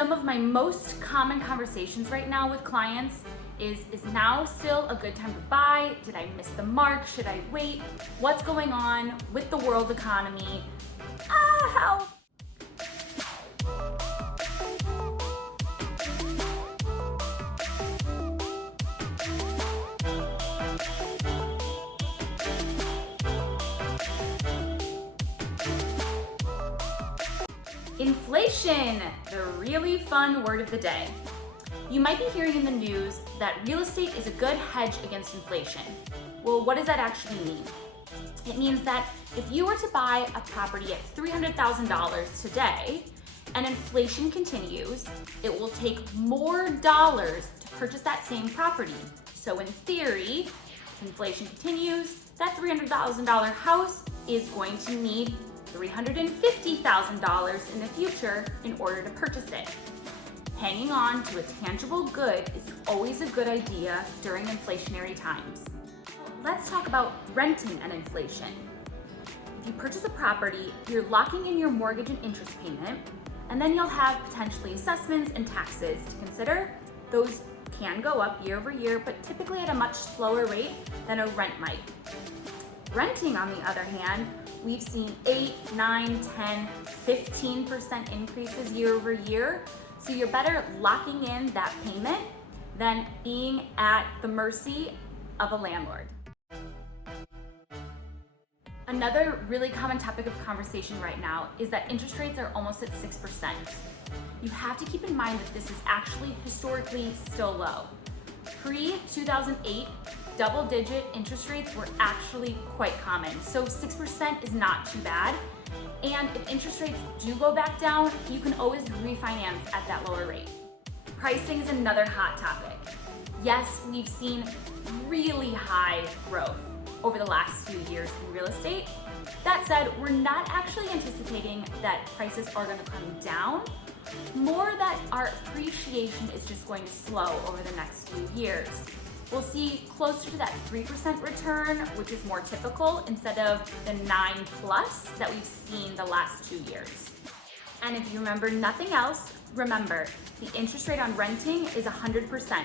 Some of my most common conversations right now with clients is now still a good time to buy? Did I miss the mark? Should I wait? What's going on with the world economy? Help! Inflation, the really fun word of the day. You might be hearing in the news that real estate is a good hedge against inflation. Well, what does that actually mean? It means that if you were to buy a property at $300,000 today and inflation continues, it will take more dollars to purchase that same property. So in theory, if inflation continues, that $300,000 house is going to need $350,000 in the future in order to purchase it. Hanging on to a tangible good is always a good idea during inflationary times. Let's talk about renting and inflation. If you purchase a property, you're locking in your mortgage and interest payment, and then you'll have potentially assessments and taxes to consider. Those can go up year over year, but typically at a much slower rate than a rent might. Renting, on the other hand, we've seen 8, 9, 10, 15% increases year over year. So you're better locking in that payment than being at the mercy of a landlord. Another really common topic of conversation right now is that interest rates are almost at 6%. You have to keep in mind that this is actually historically still low. Pre-2008, double-digit interest rates were actually quite common, so 6% is not too bad. And if interest rates do go back down, you can always refinance at that lower rate. Pricing is another hot topic. Yes, we've seen really high growth over the last few years in real estate. That said, we're not actually anticipating that prices are going to come down, more that our appreciation is just going to slow over the next few years. We'll see closer to that 3% return, which is more typical, instead of the 9+ that we've seen the last 2 years. And if you remember nothing else, remember, the interest rate on renting is 100%.